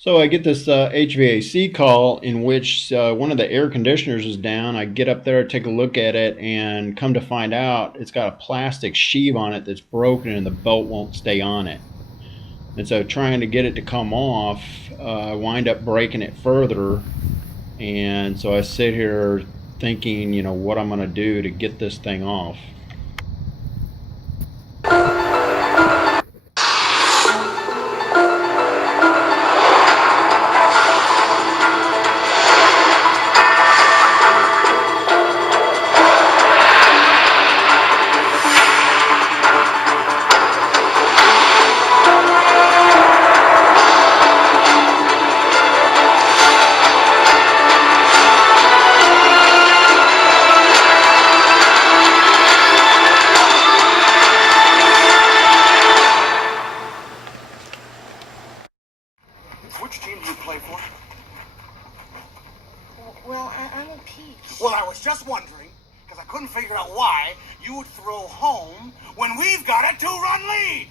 So I get this HVAC call in which one of the air conditioners is down. I get up there, take a look at it, and come to find out it's got a plastic sheave on it that's broken and the belt won't stay on it. And so trying to get it to come off, I wind up breaking it further. And so I sit here thinking, what I'm going to do to get this thing off. Which team do you play for? Well, I'm a Peach. Well, I was just wondering, because I couldn't figure out why you would throw home when we've got a 2-run lead.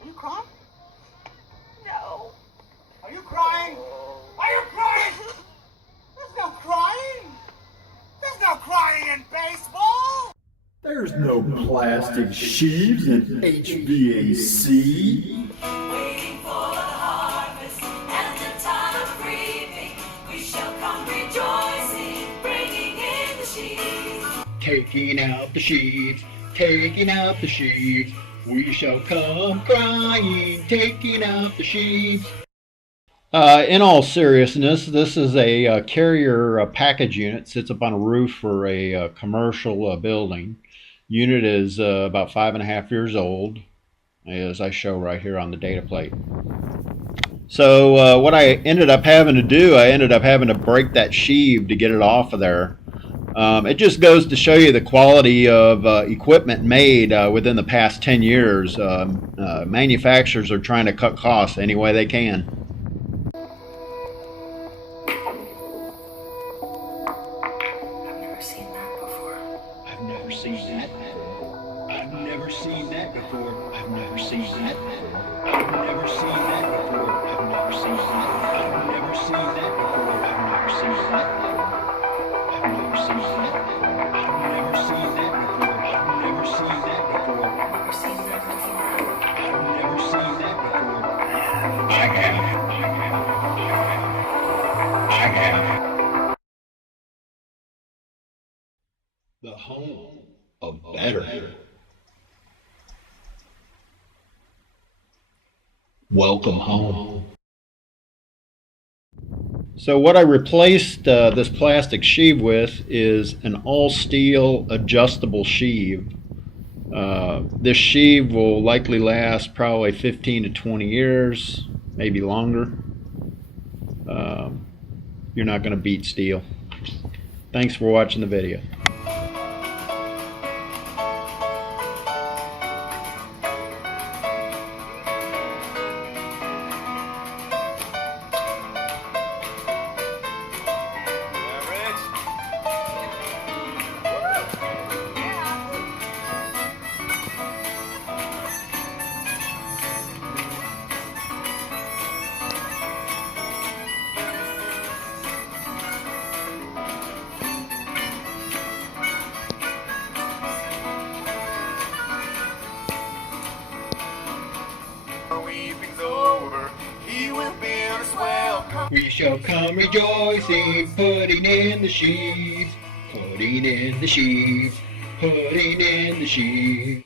Are you crying? No. Are you crying? Are you crying? There's no crying. There's no crying in baseball. There's no plastic sheaves in HVAC. Waiting for the harvest and the time of reaping, we shall come rejoicing, bringing in the sheaves. Taking out the sheaves, taking out the sheaves. We shall come crying, taking out the sheaves. In all seriousness, this is a carrier package unit. Sits up on a roof for a commercial building. Unit is about 5.5 years old, as I show right here on the data plate. So what I ended up having to do, I ended up having to break that sheave to get it off of there. It just goes to show you the quality of equipment made within the past 10 years. Manufacturers are trying to cut costs any way they can. I've never seen that before. I've never seen that before. I've never seen that before. I've never seen that before. I've never seen that before. I've never seen that before. I've never seen that before. I've never seen that before. I've never seen that before. I've never seen that before. Never seen that before. I've never seen that before. I have. I have. The home of better. Welcome home. So what I replaced this plastic sheave with is an all-steel adjustable sheave. This sheave will likely last probably 15 to 20 years, maybe longer. You're not going to beat steel. Thanks for watching the video. We shall come rejoicing, putting in the sheaves, putting in the sheaves, putting in the sheaves.